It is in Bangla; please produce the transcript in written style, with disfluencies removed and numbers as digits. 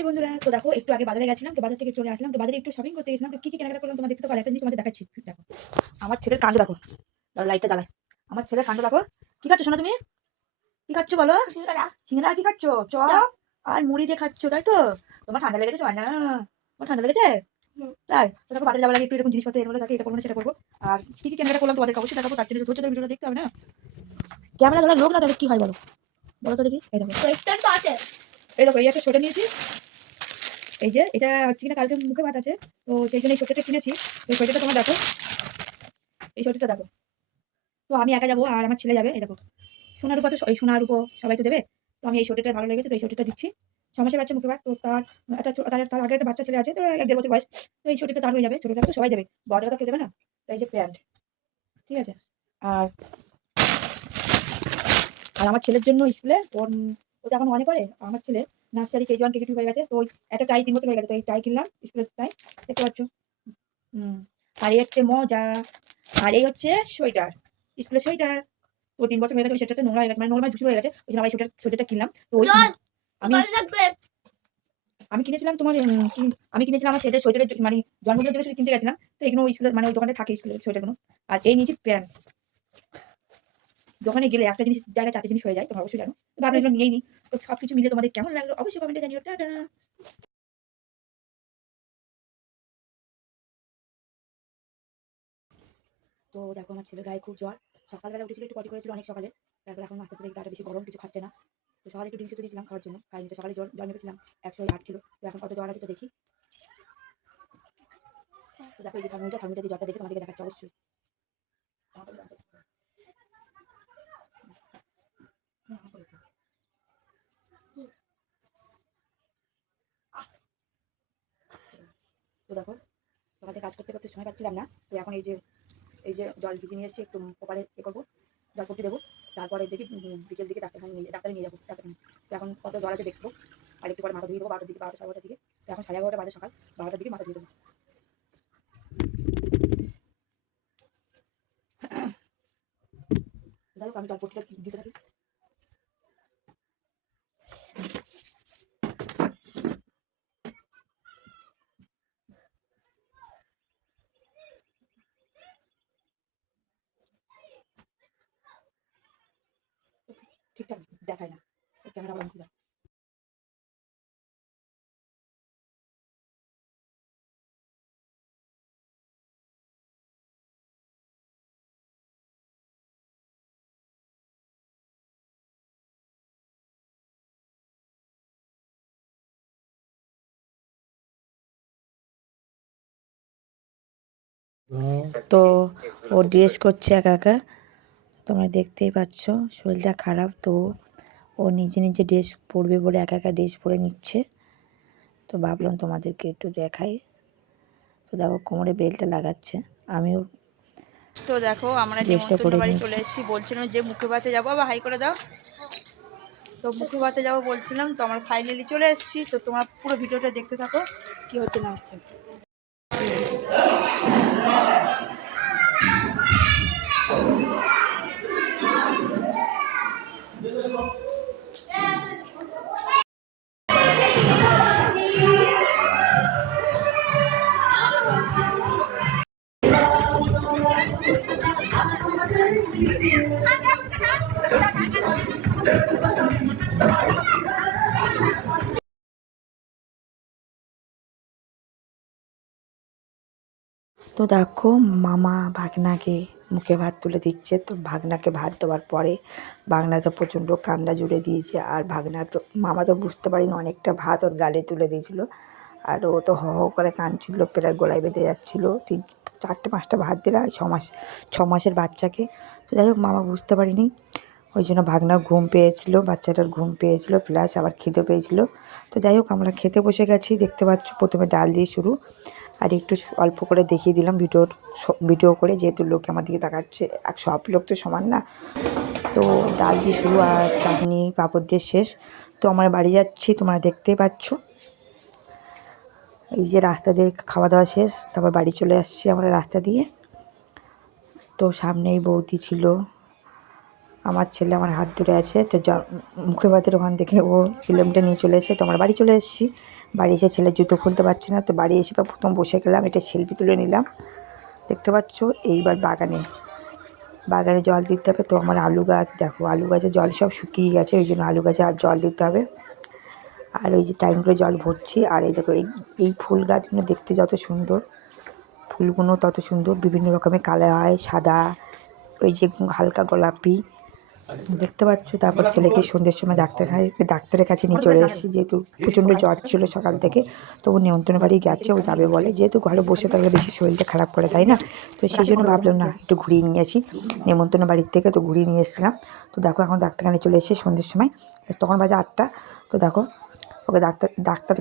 হাই বন্ধুরা, তো দেখো একটু আগে বাজারে গেছিলাম, তো বাজার থেকে চলে আসলাম। তো বাজারে একটু শপিং করতে গেছিলাম। তো কি কেনাকাটা করলাম তোমাদের দেখতে তো পারো, একটা জিনিস তোমাদের দেখাচ্ছি। দেখো আমার ছেলের কাণ্ড দেখো, ধরো লাইটটা জ্বালায়। আমার ছেলের কাণ্ড দেখো। কি খাচ্ছ শোনা তুমি? কি খাচ্ছ বলো? সিঙ্গারা আর কি খাচ্ছ? চপ আর মুড়ি দিয়ে খাচ্ছ, তাই তো? তোমার ঠান্ডা লেগেছে না? তোমার ঠান্ডা লেগেছে? তাই তো দেখো বাজারে যাওয়ার আগে একটু এরকম জিনিসপত্র এর মধ্যে থাকে, এটা করবো না সেটা করবো। আর কি কেনাকাটা করলাম তোমাদেরকে অবশ্যই দেখাবো, তার জন্য ধৈর্য ধরে ভিডিওটা দেখতে হবে না। ক্যামেরা ধরার লোক না, তাহলে কি হয় বলো? বলো তো দেখি। এই দেখো তো আছে, এই দেখো এই একটা সোয়েটার নিয়েছি। এই যে এটা হচ্ছে কিনা কালকে মুখে ভাত আছে, তো সেই জন্য এই সোয়েটারটা কিনেছি। এই সোয়েটারটা তোমার দেখো, এই সোয়েটারটা দেখো। তো আমি একা যাবো আর আমার ছেলে যাবে। এই দেখো সোনার উপর, তো এই সোনার উপর সবাই তো দেবে। তো আমি এই সোয়েটারটা ভালো লেগেছে, তো এই সোয়েটারটা দিচ্ছি। 6 মাসের বাচ্চা মুখে ভাত, তো তার একটা তার আগে একটা বাচ্চা ছেলে আছে, তো 1-1.5 বছর বয়স। তো এই সোয়েটারটা তার হয়ে যাবে, ছোটটা তো সবাই দেবে, বড়টা তো কেউ দেবে না। তো এই যে প্যান্ট, ঠিক আছে। আর আর আমার ছেলের জন্য স্কুলে ও তো এখন মনে করে আমার ছেলে নার্সারি কেজি 1 কেজি 2 হয়ে গেছে, তো ওই একটা টাই 3 বছর হয়ে গেছে, তো এই টাই কিনলাম স্কুলের টাই, দেখতে পাচ্ছ। হুম। আর এই হচ্ছে মোজা, আর এই হচ্ছে সোয়েটার, স্কুলের সোয়েটার। তো 3 বছর হয়ে গেছে, ওই সোয়েটারটা নোংরা হয়ে গেছে, মানে নোংরা ধূসর হয়ে গেছে, ওই জন্য আমি সোয়েটারটা কিনলাম। তো ওই আমি আমি কিনেছিলাম তোমার আমি কিনেছিলাম আমার সেটা সোয়েটারের মানে জন্মদিনের জন্য কিনতে গেছিলাম। তো এগুলো ওই স্কুলের মানে ওই দোকানে থাকে স্কুলের সোয়েটারগুলো। আর এই নিয়েছি প্যান্ট। দোকানে গেলে একটা জিনিস জায়গায় 4টে জিনিস হয়ে যায়, তোমরা অবশ্যই জানো। তো ভাবলাম এগুলো নিয়েই নিই। তো সবকিছু মিলে তোমাদের কেমন লাগলো অবশ্যই কমেন্টে জানিও। টাটা। তো দেখো আমার ছেলের গায়ে খুব জ্বর। সকালবেলা উঠেছিল, একটু পটি করেছিল অনেক সকালে। তারপর এখন আস্তে আস্তে দেখি তাটা বেশি গরম, কিছু খাচ্ছে না। তো সকালে একটু ডিম সিদ্ধ দিয়েছিলাম খাওয়ার জন্য, খাইনি। তো সকালে জল মেপেছিলাম 108 ছিল। তো এখন কত জ্বর আছে তো দেখি। তো দেখো এই যে থার্মোমিটার দিয়ে জ্বরটা দেখে তোমাদেরকে দেখাচ্ছি অবশ্যই। তো দেখো সকাল থেকে কাজ করতে করতে সময় পাচ্ছিলাম না। তো এখন এই যে জল ভিজিয়ে নিয়ে এসেছি, একটু কপালে করবো, জল পড়তে দেবো। তারপরে দেখি বিকেল দিকে ডাক্তারে নিয়ে যাবো ডাক্তারখানে। তো এখন কত জ্বর আছে দেখবো। আর একটু পরে মাথা ধুয়ে দেবো 12টার দিকে, 12টা 12:30 দিকে। তো এখন 11:30 বাজে সকাল, 12টার দিকে মাথা ধুয়ে দেবো। যাই হোক আমি জল পড়তে দিতে থাকি। ঠিকঠাক দেখায় না, ক্যামেরা বন্ধ করে। তো ও ড্রেস করছে একা একা, তোমরা দেখতেই পাচ্ছ। শরীরটা খারাপ, তো ও নিজে নিজে ড্রেস পরবে বলে একা একা ড্রেস পরে নিচ্ছে। তো ভাবলাম তোমাদেরকে একটু দেখাই। তো দেখো কোমরে বেল্টটা লাগাচ্ছে, আমিও তো দেখো আমরা ড্রেসটা নেমন্তন্ন পরে বাড়ি নিয়েছি। চলে এসেছি, বলছিলাম যে মুখে ভাতে যাবো, বা হাই করে দাও। তো মুখে ভাতে যাবো বলছিলাম, তো আমরা ফাইনালি চলে এসেছি। তো তোমরা পুরো ভিডিওটা দেখতে থাকো কি হচ্ছে না হচ্ছে। তো দেখো মামা ভাগনাকে মুখে ভাত তুলে দিচ্ছে। তো ভাগনাকে ভাত দেওয়ার পরে ভাগনা তো প্রচণ্ড কান্না জুড়ে দিয়েছে। আর ভাগনা তো মামা তো বুঝতে পারিনি অনেকটা ভাত ওর গালে তুলে দিয়েছিল। আর ও তো হ হ করে কাঁদছিল, প্রায় গলায় বেঁধে যাচ্ছিলো। 4-5টা ভাত দিলাম 6 মাসের বাচ্চাকে। তো যাই হোক মামা বুঝতে পারিনি, ওই জন্য ভাগনার ঘুম পেয়েছিল, বাচ্চাটার ঘুম পেয়েছিল, প্লাস আবার খিদে পেয়েছিল। তো যাই হোক আমরা খেতে বসে গেছি, দেখতে পাচ্ছ প্রথমে ডাল দিয়ে শুরু। আর একটু অল্প করে দেখিয়ে দিলাম ভিডিও করে, যেহেতু লোক আমার দিকে তাকাচ্ছে, সব লোক তো সমান না। তো ডাল দিয়ে শুরু আর চাটনি পাঁপড় দিয়ে শেষ। তো আমরা বাড়ি যাচ্ছি, তোমরা দেখতেই পাচ্ছ। এই যে রাস্তা দিয়ে খাওয়া দাওয়া শেষ, তারপর বাড়ি চলে আসছি আমরা রাস্তা দিয়ে। তো সামনেই বৌদি ছিল, আমার ছেলে আমার হাত ধরে আছে। তো মুখে ভাতের ওখান থেকে ও ফিল্মটা নিয়ে চলে এসে তো আমরা বাড়ি চলে এসেছি। বাড়ি এসে ছেলে জুতো খুলতে পারছে না, তো বাড়ি এসে প্রথম বসে গেলাম, এটা সেলফি তুলে নিলাম। দেখতে পাচ্ছ এইবার বাগানে জল দিতে হবে। তো আমার আলু গাছ দেখো, আলু গাছের জল সব শুকিয়ে গেছে, ওই জন্য আলু গাছে আর জল দিতে হবে। আর ওই যে টাইম করে জল ভরছি। আর এই দেখো এই ফুল গাছগুলো দেখতে যত সুন্দর, ফুলগুলো তত সুন্দর, বিভিন্ন রকমের কালার হয়, সাদা, ওই যে হালকা গোলাপি, দেখতে পাচ্ছ। তারপর ছেলেকে সন্ধ্যের সময় ডাক্তারের কাছে নিয়ে চলে এসেছি, যেহেতু প্রচণ্ড জ্বর ছিল সকাল থেকে। তবু নিমন্ত্রণ বাড়ি গেছে, ও যাবে বলে, যেহেতু ঘরে বসে থাকলে বেশি শরীরটা খারাপ করে, তাই না? তো সেই জন্য ভাবলাম না একটু ঘুরিয়ে নিয়ে আসি নিমন্ত্রণ বাড়ির থেকে, তো ঘুরিয়ে নিয়ে এসেছিলাম। তো দেখো এখন ডাক্তারখানে চলে এসেছি সন্ধ্যের সময়, তখন বাজে 8টা। তো দেখো ওকে ডাক্তার